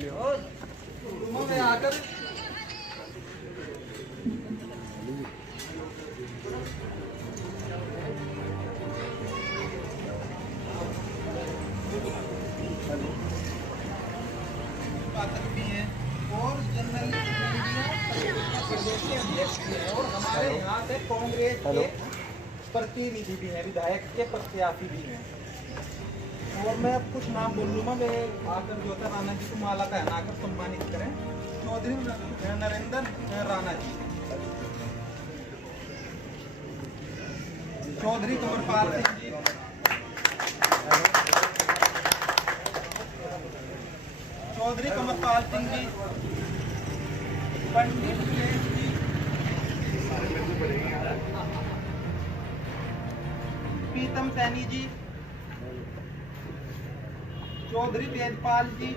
में आकर भी हैं और जनरल प्रदेश के अध्यक्ष भी हैं और हमारे यहाँ से कांग्रेस के प्रतिनिधि भी हैं, विधायक के प्रत्याशी भी हैं। और मैं अब कुछ नाम बोल लूँगा, मैं आकर जो था राणा जी को माला पहनाकर सम्मानित करें। चौधरी नरेंद्र राणा जी, चौधरी कमरपाल सिंह जी, चौधरी कमरपाल सिंह जी, पंडित सुरेश जी, प्रीतम सैनी जी, चौधरी तेजपाल जी,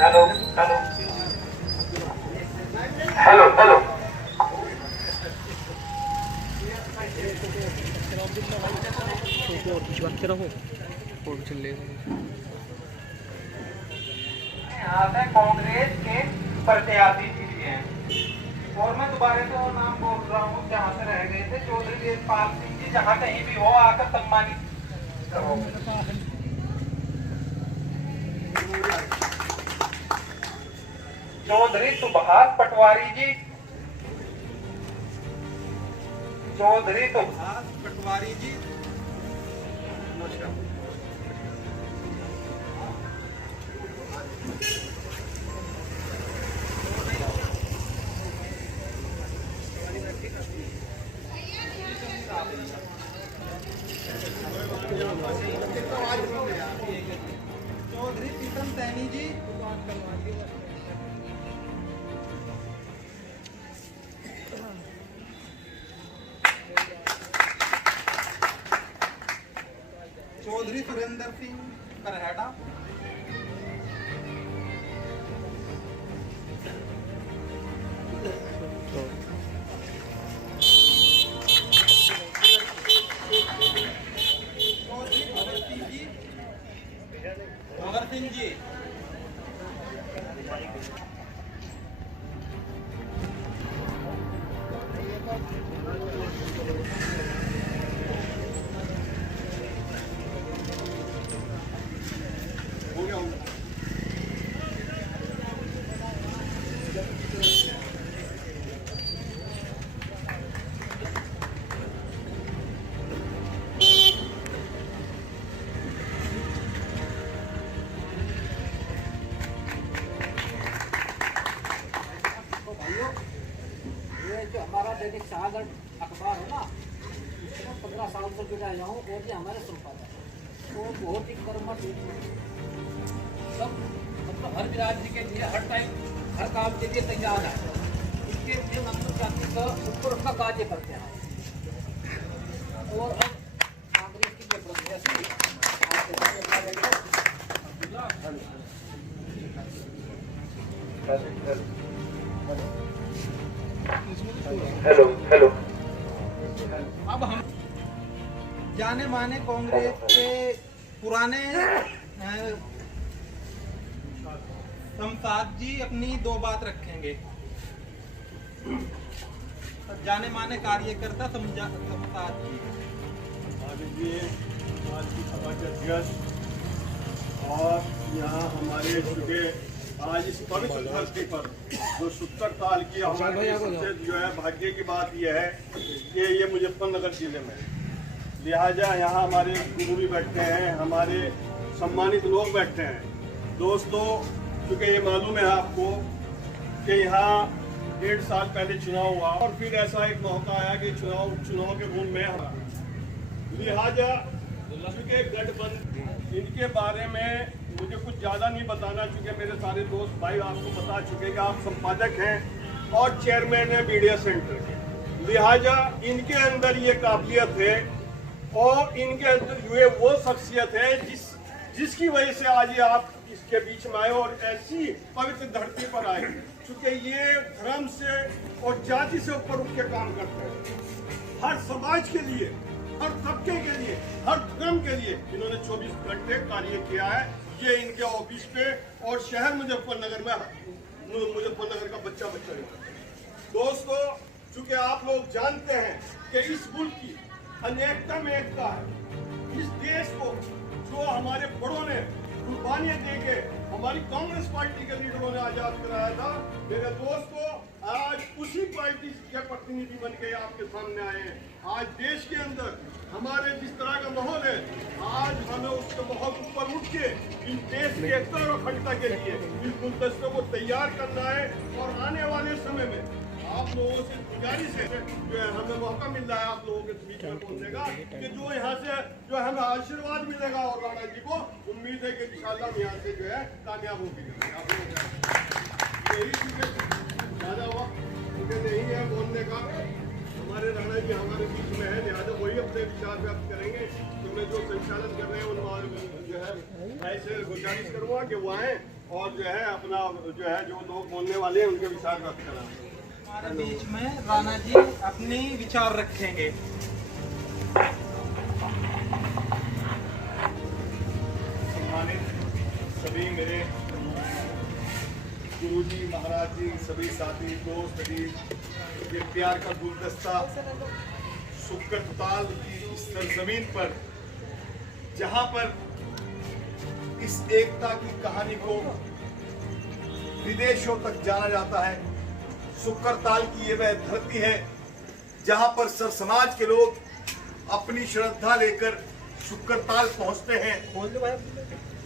हेलो हेलो हेलो हेलो यहाँ से कांग्रेस के प्रत्याशी भी हैं और मैं दोबारा तो नाम बोल रहा हूँ जहाँ से रह गए थे। चौधरी तेजपाल सिंह जी, जहाँ कहीं भी हो आकर सम्मानित करो। चौधरी सुभाष पटवारी जी, चौधरी सुभाष पटवारी जी, चौधरी प्रीतम सैनी जी, चौधरी सुरेंद्र सिंह करहेड़ा, चौधरी भगत सिंह जी, जो हमारा दैनिक सागर अखबार है ना, उसमें 15 साल से जुड़ा रहा हूँ और ये हमारे संपादक है। वो बहुत ही कर्मठ सब, मतलब हर बिरादरी के लिए हर टाइम हर काम के लिए तैयार है। इसके लिए नंबर जाति का ऊपर का कार्य करते हैं और अब कांग्रेस की जो प्रत्याशी हेलो हेलो अब हम जाने माने कांग्रेस के पुराने संसाद जी अपनी दो बात रखेंगे। जाने माने कार्यकर्ता संसाद जी, आज की सभा के अध्यक्ष और यहाँ हमारे चुके आज इस पवित्र धरती पर जो 70 साल की हमारे सबसे जो है भाग्य की बात यह है कि ये मुजफ्फरनगर जिले में, लिहाजा यहाँ हमारे गुरु भी बैठते हैं, हमारे सम्मानित लोग बैठते हैं। दोस्तों, क्योंकि ये मालूम है आपको कि यहाँ 1.5 साल पहले चुनाव हुआ और फिर ऐसा एक मौका आया कि चुनाव के रूप में हरा, लिहाजा चूँकि गठबंधन इनके बारे में मुझे कुछ ज़्यादा नहीं बताना, चूँकि मेरे सारे दोस्त भाई आपको बता चुके कि आप संपादक हैं और चेयरमैन है मीडिया सेंटर के, लिहाजा इनके अंदर ये काबिलियत है और इनके अंदर ये वो शख्सियत है जिसकी वजह से आज ये आप इसके बीच में आए और ऐसी पवित्र धरती पर आए। चूंकि ये धर्म से और जाति से ऊपर उठ के काम करते हैं, हर समाज के लिए, हर तबके के लिए, हर धर्म के लिए इन्होंने 24 घंटे कार्य किया है। ये इनके ऑफिस पे और शहर मुजफ्फरनगर में मुजफ्फरनगर का बच्चा है। दोस्तों, चूंकि आप लोग जानते हैं कि इस मुल्क की अनेकता में एकता है। इस देश को जो हमारे बड़ों ने कुर्बानियां देके हमारी कांग्रेस पार्टी के लीडरों ने आजाद कराया था, मेरे दोस्तों आज उसी पार्टी के प्रतिनिधि बन के आपके सामने आए हैं। आज देश के अंदर हमारे जिस तरह का माहौल है, आज हमें उसके बहुत ऊपर उठ के इन देश के एकता और अखंडता के लिए इन गुलदस्तों को तैयार करना है। और आने वाले समय में आप लोगों से गुजारिश है, जो है हमें मौका मिल रहा है आप लोगों के बीच में पहुंचने का, कि जो यहाँ से जो हमें आशीर्वाद मिलेगा और राणा जी को उम्मीद है कि इंशाल्लाह हम यहाँ से जो है कामयाब होगी। आप लोग यही चीजें ज़्यादा हुआ मुझे नहीं है बोलने का, हमारे राणा जी हमारे बीच में है, लिहाजा वही अपने विचार व्यक्त करेंगे। तो मैं जो संचालन कर रहे हैं उन जो है ऐसे गुजारिश करूँगा कि वो आएँ और जो है अपना जो है जो लोग बोलने वाले हैं उनके विचार व्यक्त कराएं। हमारे बीच में राणा जी अपने विचार रखेंगे। सम्मानित सभी मेरे गुरुजी, महाराज जी, सभी साथी दोस्त, ये प्यार का गुलदस्ता सुक्करताल की इस सरजमीन पर, जहां पर इस एकता की कहानी को विदेशों तक जाना जाता है। सुक्करताल की ये वह धरती है जहां पर सर समाज के लोग अपनी श्रद्धा लेकर सुक्करताल पहुंचते हैं।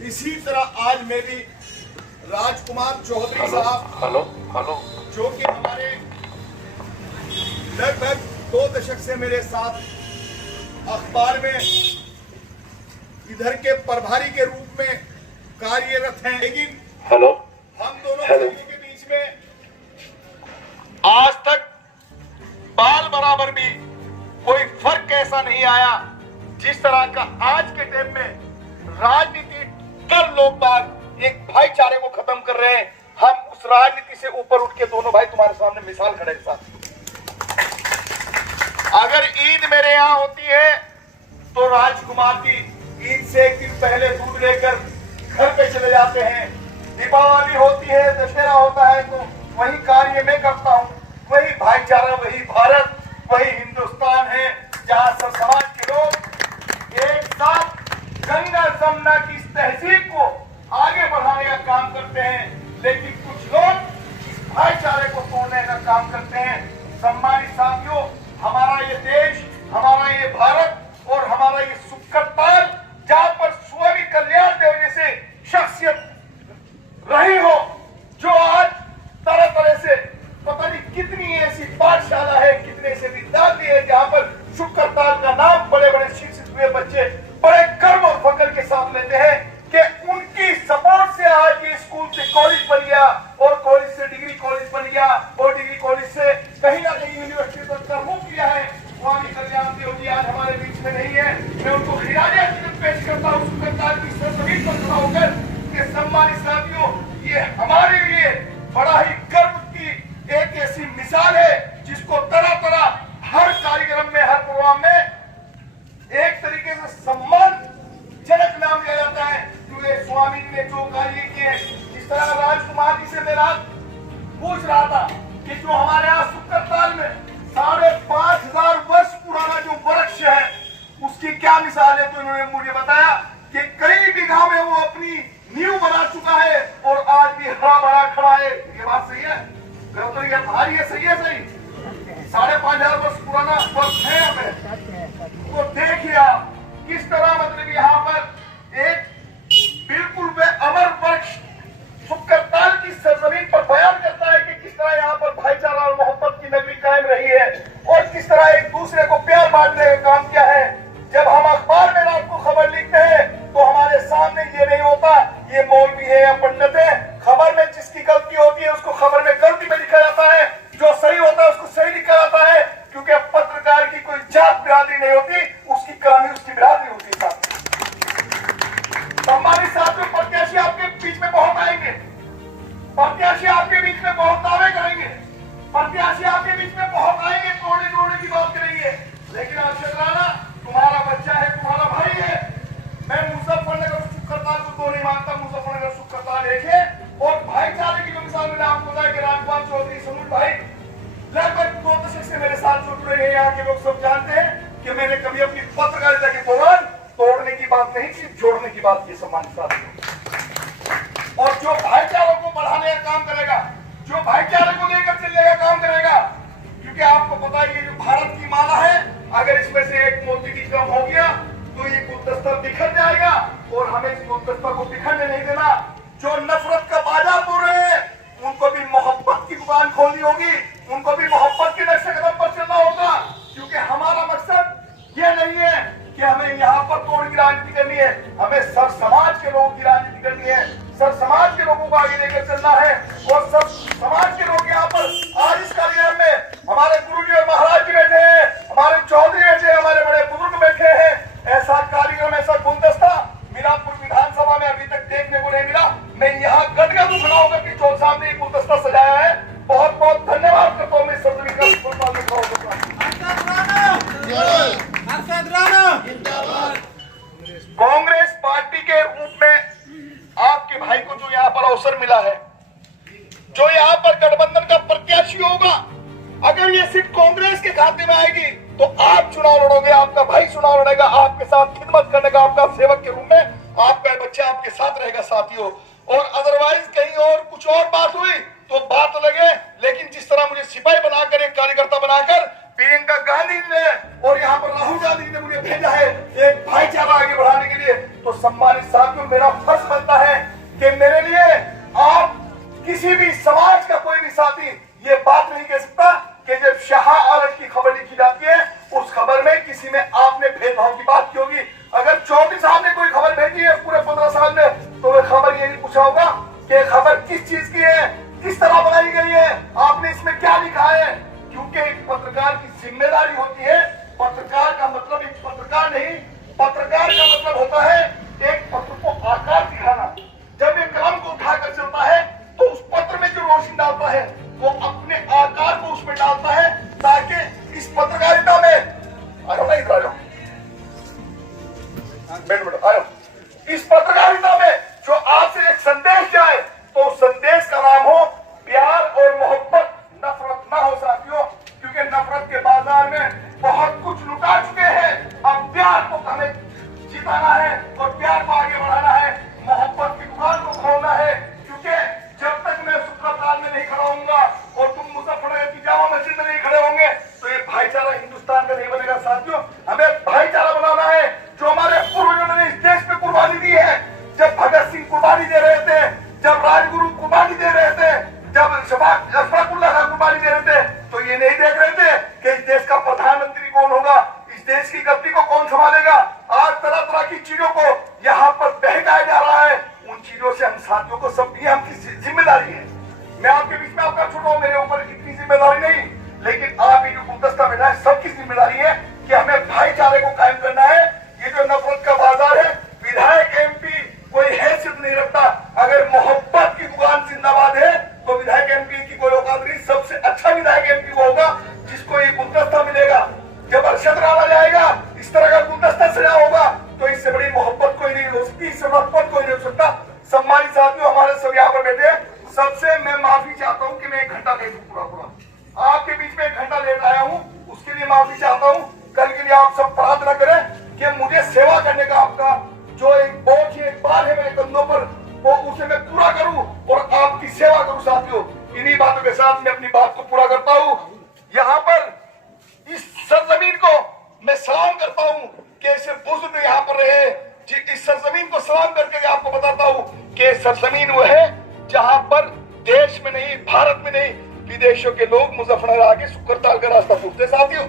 इसी तरह आज मेरी राजकुमार चौधरी साहब, जो कि हमारे लगभग 2 दशक से मेरे साथ अखबार में इधर के प्रभारी के रूप में कार्यरत हैं, लेकिन हम दोनों के बीच में आज तक बाल बराबर भी कोई फर्क ऐसा नहीं आया जिस तरह का आज के टाइम में राजनीति कर लोग बाग एक भाईचारे को खत्म कर रहे हैं। हम उस राजनीति से ऊपर उठ के दोनों भाई तुम्हारे सामने मिसाल खड़े हैं साथ। अगर ईद मेरे यहाँ होती है तो राजकुमार जी ईद से एक दिन पहले दूध लेकर घर पे चले जाते हैं। दीपावली होती है, दशहरा होता है तो वही कार्य मैं करता हूँ। वही भाईचारा, वही भारत, वही हिंदुस्तान है जहाँ सब समाज के लोग एक साथ गंगा जमुना की इस तहजीब को आगे बढ़ाने का काम करते हैं। लेकिन कुछ लोग इस भाईचारे को तोड़ने का काम करते हैं। सम्मानित साथियों, हमारा ये देश, हमारा ये भारत और हमारा ये सुक्करताल, जहाँ पर स्वामी कल्याण देव जैसे शख्सियत रही हो, जो आज तरह तरह से पता नहीं कितनी ऐसी पाठशाला है, कितने ऐसे विद्यालय है जहाँ पर सुक्करताल का नाम बड़े बड़े शिक्षित हुए बच्चे बड़े गर्व और फख्र के साथ लेते हैं कि उनकी सपोर्ट से आज ये स्कूल से कॉलेज बन गया और कॉलेज से डिग्री कॉलेज बन गया और डिग्री कॉलेज से कहीं ना कहीं यूनिवर्सिटी तक का मुख किया है। स्वामी कल्याण देव जी आज हमारे बीच में नहीं है, मैं उनको खिराज पेश करता हूँ सुक्करताल की सरजमीन पर खड़ा होकर कि सम्मानित साथियों, ये हमारे लिए बड़ा ही गर्व की एक ऐसी मिसाल है जिसको तरह तरह हर कार्यक्रम में, हर प्रोग्राम में एक तरीके से सम्मानजनक नाम दिया जाता है। क्योंकि स्वामी ने जो कार्य किए, जिस तरह राजकुमार जी से मेरा पूछ रहा था कि जो हमारे यहाँ सुक्करताल में 5,500 वर्ष पुराना जो वृक्ष है उसकी क्या मिसाल है, तो उन्होंने मुझे बताया कि कई बीघा में वो अपनी नींव बना चुका है और आज भी हरा भरा खड़ा है। ये बात सही है? तो ये भारी है, सही है? सही 5,500 वर्ष पुराना वृक्ष है हमें। तो देखिए आप किस तरह मतलब यहाँ पर एक बिल्कुल वे अमर वृक्ष सुक्करताल की सरजमीन पर बयान करता है कि किस तरह यहाँ पर भाईचारा और मोहब्बत की नगरी कायम रही है और किस तरह एक दूसरे को प्यार बांटने का काम किया है। जब हम अखबार में रात को खबर लिखते हैं तो हमारे सामने ये नहीं होता ये मौलवी है या पंडित है। खबर में जिसकी गलती होती है उसको खबर में गलती में लिखा जाता है, जो सही होता है उसको सही लिखा जाता है, क्योंकि पत्रकार की कोई जात बात ये सम्मानित साथियों। और जो भाईचारे को बढ़ाने का काम करेगा, जो भाईचारे को लेकर चलने का काम करेगा, क्योंकि आपको पता है ये जो भारत की माला है, अगर इसमें से एक मोती की कम हो गया तो ये गुलदस्ता बिखर जाएगा, और हमें इस गुलदस्ता को बिखरने नहीं देना। जो नफरत का बाजार बोल रहे हैं, उनको भी मोहब्बत की दुकान खोलनी होगी, उनको भी मोहब्बत के नक्शे कदम पर चलना होगा, क्योंकि हमारा मकसद ये नहीं है कि हमें यहाँ पर तोड़ की राजनीति करनी है, हमें सर समाज के लोगों की राजनीति करनी है, सर समाज के लोगों को आगे लेकर चलना है। और सब समाज के लोग यहाँ पर आज इस कार्यक्रम में हमारे गुरुजी और महाराज जी बैठे हैं, हमारे चौधरी बैठे हैं, हमारे बड़े बुजुर्ग बैठे हैं। ऐसा कार्यक्रम, ऐसा गुलदस्ता मीरापुर विधानसभा में अभी तक देखने को नहीं मिला। मैं यहाँ गदगद खड़ा होकर के चौधरी साहब ने गुलदस्ता सजाया है, बहुत बहुत धन्यवाद करता हूँ। मैं सभी का कांग्रेस पार्टी के रूप में आपके भाई को जो यहाँ पर अवसर मिला है, जो यहाँ पर गठबंधन का प्रत्याशी होगा, अगर ये सीट कांग्रेस के खाते में आएगी तो आप चुनाव लड़ोगे, आपका भाई चुनाव लड़ेगा, आपके साथ खिदमत करने का, आपका सेवक के रूप में आपका बच्चा आपके साथ रहेगा साथियों। और अदरवाइज कहीं और कुछ और बात हुई तो बात लगे, लेकिन जिस तरह मुझे सिपाही बनाकर, एक कार्यकर्ता बनाकर प्रियंका गांधी ने और यहाँ पर राहुल गांधी ने मुझे भेजा है एक भाईचारा आगे बढ़ाने के लिए, तो सम्मानित साथियों मेरा फर्ज बनता है कि मेरे लिए आप किसी भी समाज का कोई भी साथी ये बात नहीं कह सकता कि जब शाह आलम की खबर लिखी जाती है उस खबर में किसी में आपने भेदभाव की बात की होगी। अगर चौधरी साहब ने कोई खबर भेजी है पूरे 15 साल में, तो वह खबर ये नहीं पूछा होगा कि खबर किस चीज की है, किस तरह बनाई गई है, आपने इसमें क्या लिखा है। क्योंकि एक पत्रकार की जिम्मेदारी होती है, पत्रकार का मतलब एक पत्रकार नहीं, पत्रकार का मतलब होता है एक पत्र को आकार दिखाना। जब एक कलम को उठाकर चलता है तो उस पत्र में जो रोशनी डालता है वो अपने आकार को उसमें डालता है, ताकि इस पत्रकारिता में इस पत्रकारिता में जो आपसे एक संदेश जाए तो उस संदेश का नाम हो प्यार और मोहब्बत, नफरत ना हो साथियों। क्योंकि नफरत के बाजार में बहुत कुछ लुटा चुके हैं, अब प्यार को हमें जिताना है और प्यार को आगे बढ़ाना है, मोहब्बत की दुकान को खोलना है। क्योंकि जब तक मैं सुप्रताल में नहीं खड़ा होऊंगा और तुम मुजफ्फरनगर की जामा मस्जिद में नहीं खड़े होंगे तो ये भाईचारा हिंदुस्तान का नहीं बनेगा साथियों। हमें भाईचारा बनाना है। जो हमारे पूर्वजों ने इस देश पे कुर्बानी दी है, जब भगत सिंह कुर्बानी दे रहे थे, जब राजगुरु कुर्बानी दे रहे थे, जब अशफाकुल्लाह खां कुर्बानी दे रहे थे, तो ये नहीं देख रहे थे कि इस देश का प्रधानमंत्री कौन होगा, इस देश की गद्दी को कौन संभालेगा। आज तरह तरह की चीजों को यहाँ पर बहकाया जा रहा है, उन चीजों से हम साथियों को सब ये हमकी जिम्मेदारी है। मैं आपके बीच में आपका छोटा हूं, मेरे ऊपर इतनी जिम्मेदारी नहीं, लेकिन आप ये जो गुलदस्ता बैठा है सबकी जिम्मेदारी है कि हमें भाईचारे को कायम करना है। ये जो नफरत का बाजार है, विधायक एमपी कोई हैसियत नहीं रखता। अगर मोहब्बत की दुकान जिंदाबाद है तो विधायक एमपी की कोई औकात नहीं। सबसे अच्छा विधायक एमपी वो होगा जिसको ये गुलदस्ता मिलेगा। जब अरशद राणा जाएगा, इस तरह का गुलदस्ता सजा होगा, तो इससे बड़ी मोहब्बत कोई नहीं हो सकती, इससे मोहब्बत कोई नहीं हो सकता। सम्मानित साथियों, हमारे सब यहाँ पर बैठे, सबसे मैं माफी चाहता हूँ कि मैं 1 घंटा लेट हूँ, पूरा आपके बीच में 1 घंटा लेट आया हूँ, उसके लिए माफी चाहता हूँ। कल के लिए आप सब प्रार्थना करें कि मुझे सेवा करने का आपका जो एक बोझ है, एक बार है मेरे कंधों पर, वो उसे मैं पूरा करूं और आपकी सेवा करूं साथियों। इन्हीं बातों के साथ मैं अपनी बात को पूरा करता हूं। यहाँ पर इस सरजमीन को मैं सलाम करता हूं कि ऐसे बुजुर्ग यहाँ पर रहे। इस सरजमीन को सलाम करके आपको बताता हूं कि सरजमीन वो है जहां पर देश में नहीं, भारत में नहीं, विदेशों के लोग मुजफ्फरनगर आके सुक्करताल का रास्ता पूछते साथियों।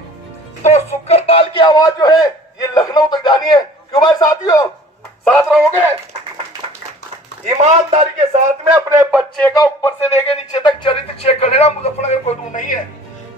तो सुक्करताल की आवाज जो है ये लखनऊ तक जानी है। क्यों भाई साथियों, साथ रहोगे? ईमानदारी के साथ में अपने बच्चे का ऊपर से लेके नीचे तक चरित्र चेक कर लेना। मुजफ्फरनगर कोई दूर नहीं है।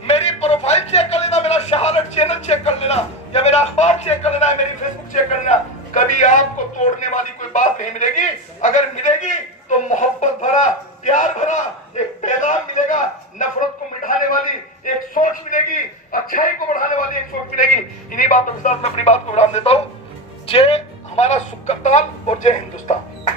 मेरी प्रोफाइल चेक कर लेना, मेरा शहारत चैनल चेक कर लेना, या मेरा अखबार चेक कर लेना, मेरी फेसबुक चेक कर लेना। कभी आपको तोड़ने वाली कोई बात नहीं मिलेगी। अगर मिलेगी तो मोहब्बत भरा, प्यार भरा एक पैगाम मिलेगा। नफरत को मिटाने वाली एक सोच मिलेगी, अच्छाई को बढ़ाने वाली एक सोच मिलेगी। इन्हीं बातों के साथ मैं अपनी बात को विराम देता हूँ। जय हमारा सुक्करताल और जय हिंदुस्तान।